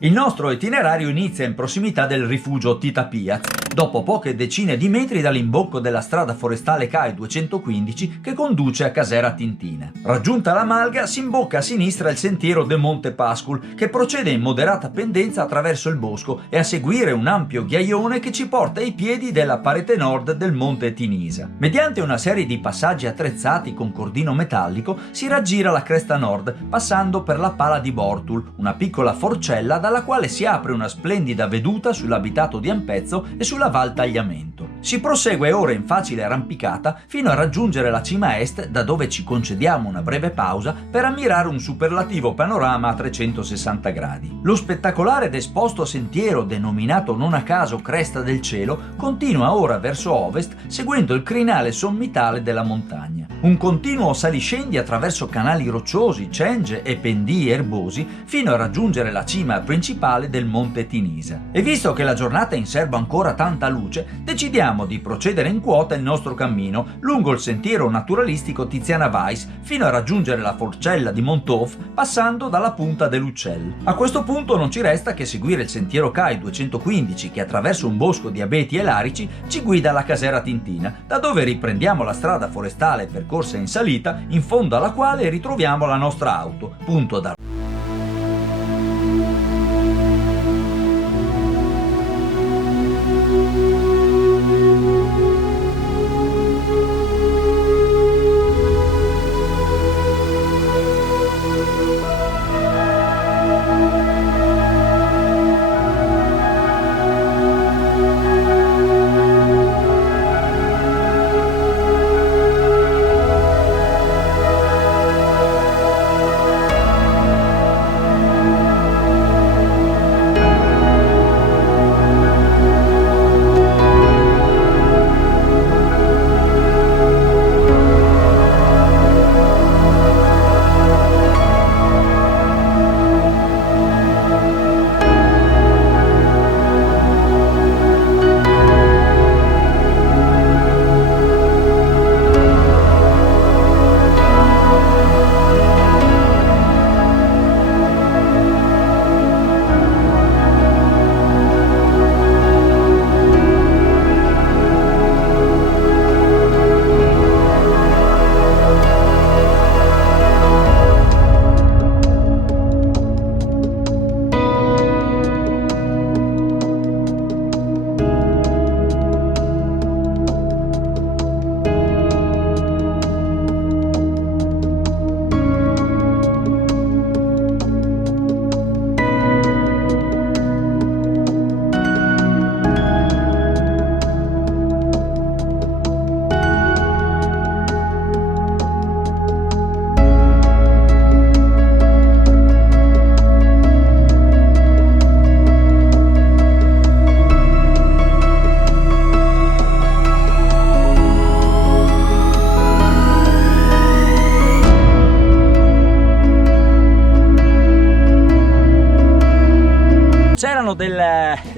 Il nostro itinerario inizia in prossimità del rifugio Tita Piat, dopo poche decine di metri dall'imbocco della strada forestale CAI 215 che conduce a Casera Tintina. Raggiunta la malga si imbocca a sinistra il sentiero del Monte Pascul che procede in moderata pendenza attraverso il bosco e a seguire un ampio ghiaione che ci porta ai piedi della parete nord del Monte Tinisa. Mediante una serie di passaggi attrezzati con cordino metallico si raggira la cresta nord passando per la Pala di Bortul, una piccola forcella dalla quale si apre una splendida veduta sull'abitato di Ampezzo e sulla Val Tagliamento. Si prosegue ora in facile arrampicata fino a raggiungere la cima est, da dove ci concediamo una breve pausa per ammirare un superlativo panorama a 360 gradi. Lo spettacolare ed esposto sentiero, denominato non a caso Cresta del Cielo, continua ora verso ovest seguendo il crinale sommitale della montagna. Un continuo saliscendi attraverso canali rocciosi, cenge e pendii erbosi fino a raggiungere la cima principale del Monte Tinisa. E visto che la giornata in serbo ancora tanta luce, decidiamo di procedere in quota il nostro cammino lungo il sentiero naturalistico Tiziana Weiss fino a raggiungere la forcella di Montauf passando dalla punta dell'Uccel. A questo punto non ci resta che seguire il sentiero CAI 215 che attraverso un bosco di abeti e larici ci guida alla Casera Tintina, da dove riprendiamo la strada forestale percorsa in salita, in fondo alla quale ritroviamo la nostra auto, punto da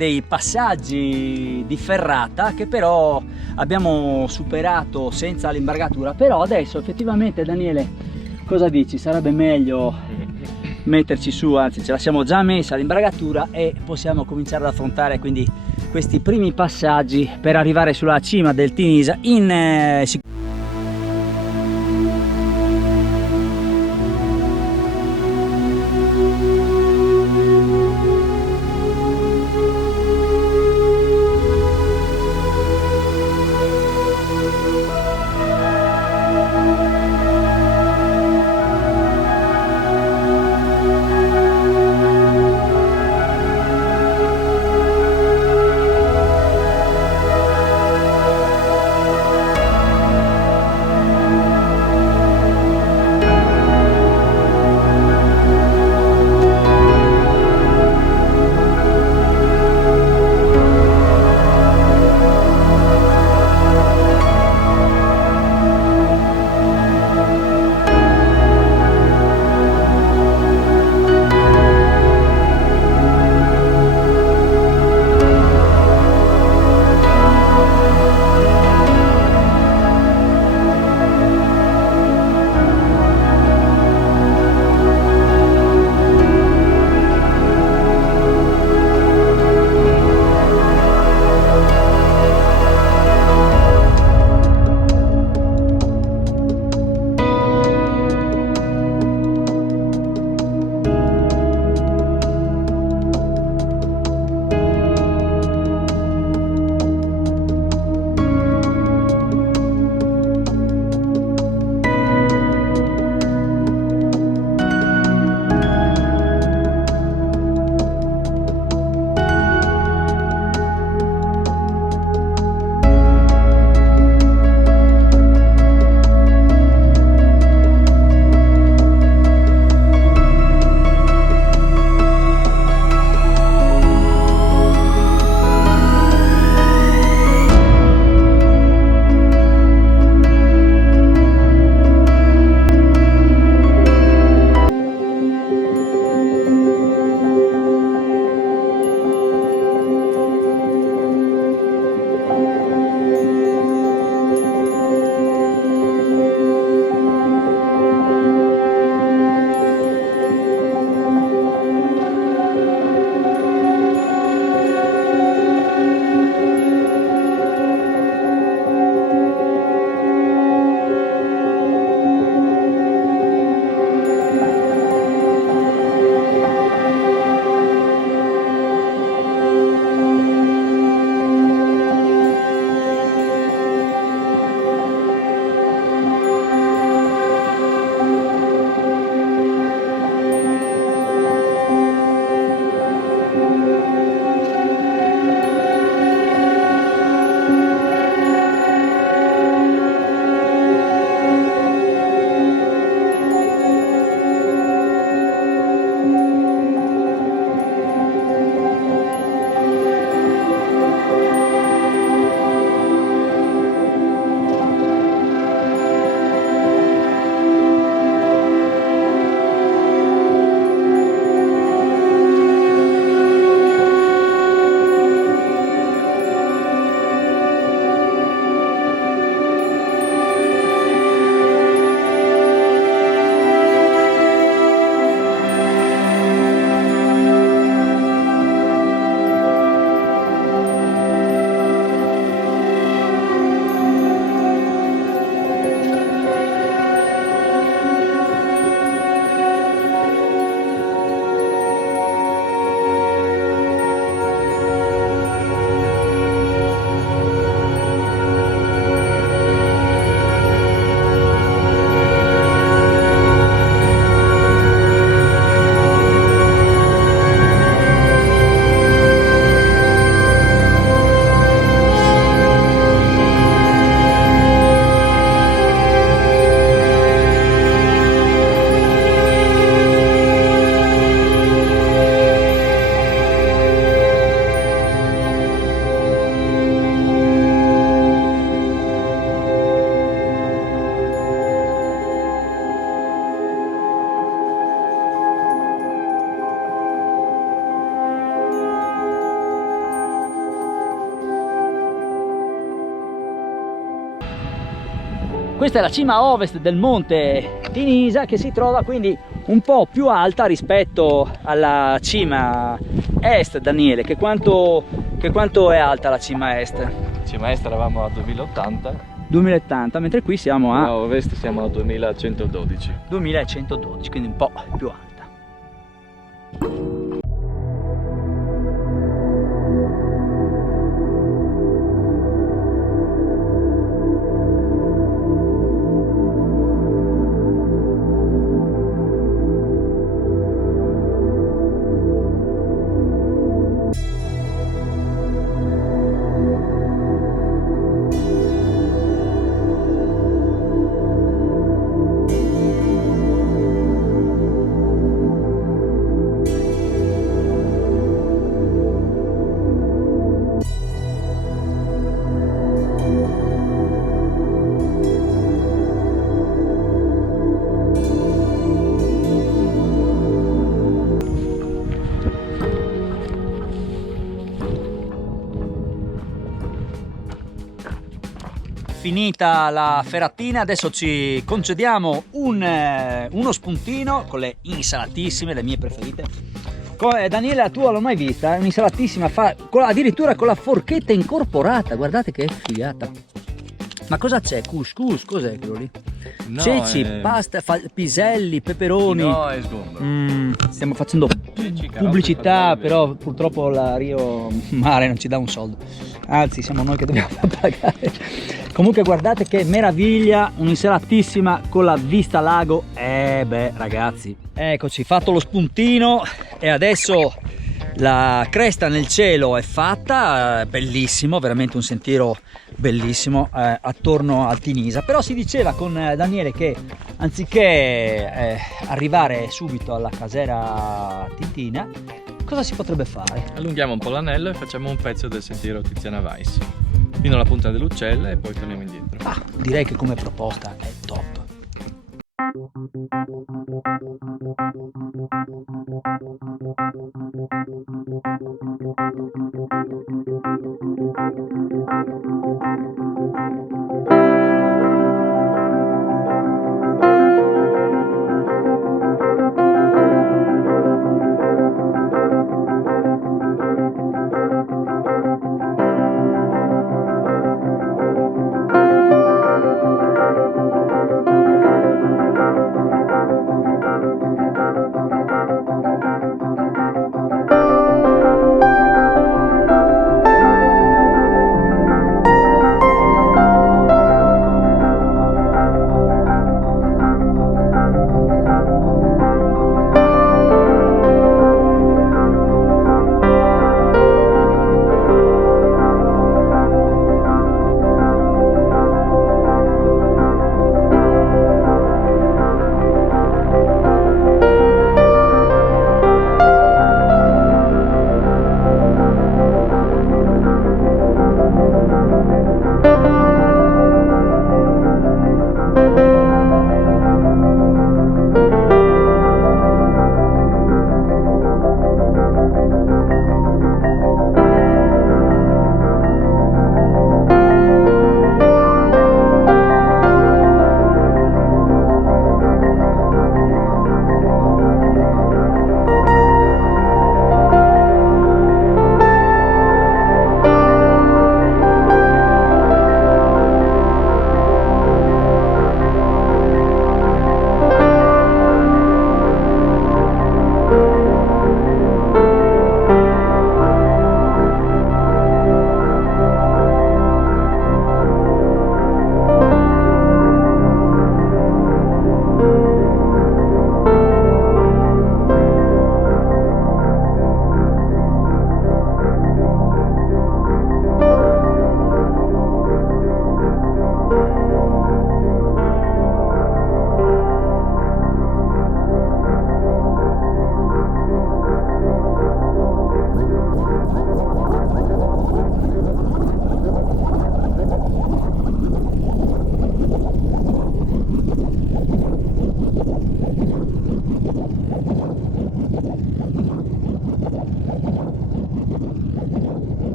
dei passaggi di ferrata che però abbiamo superato senza l'imbarcatura. Però adesso effettivamente, Daniele, cosa dici? Sarebbe meglio metterci su, anzi ce la siamo già messa l'imbarcatura e possiamo cominciare ad affrontare quindi questi primi passaggi per arrivare sulla cima del Tinisa in Questa è la cima ovest del monte Tinisa, che si trova quindi un po' più alta rispetto alla cima est, Daniele. Che quanto è alta la cima est? La cima est eravamo a 2080, 2080, mentre qui siamo a a ovest siamo a 2112. 2112, quindi un po' più alta. Finita la feratina, adesso ci concediamo uno spuntino con le insalatissime, le mie preferite. Daniele, la tua l'ho mai vista? È un'insalatissima, addirittura con la forchetta incorporata, guardate che figata. Ma cosa c'è? Couscous, cos'è quello lì? No, Ceci, pasta, piselli, peperoni. No, è sgombro. Stiamo facendo pubblicità, però purtroppo la Rio Mare non ci dà un soldo. Anzi, siamo noi che dobbiamo pagare. Comunque guardate che meraviglia, un'insalatissima con la vista lago. Beh ragazzi, eccoci, fatto lo spuntino e adesso la cresta nel cielo è fatta, bellissimo, veramente un sentiero bellissimo attorno al Tinisa. Però si diceva con Daniele che anziché arrivare subito alla casera tintina, cosa si potrebbe fare? Allunghiamo un po' l'anello e facciamo un pezzo del sentiero Tiziana Weiss fino alla punta dell'Uccella e poi torniamo indietro. Direi che come proposta è top.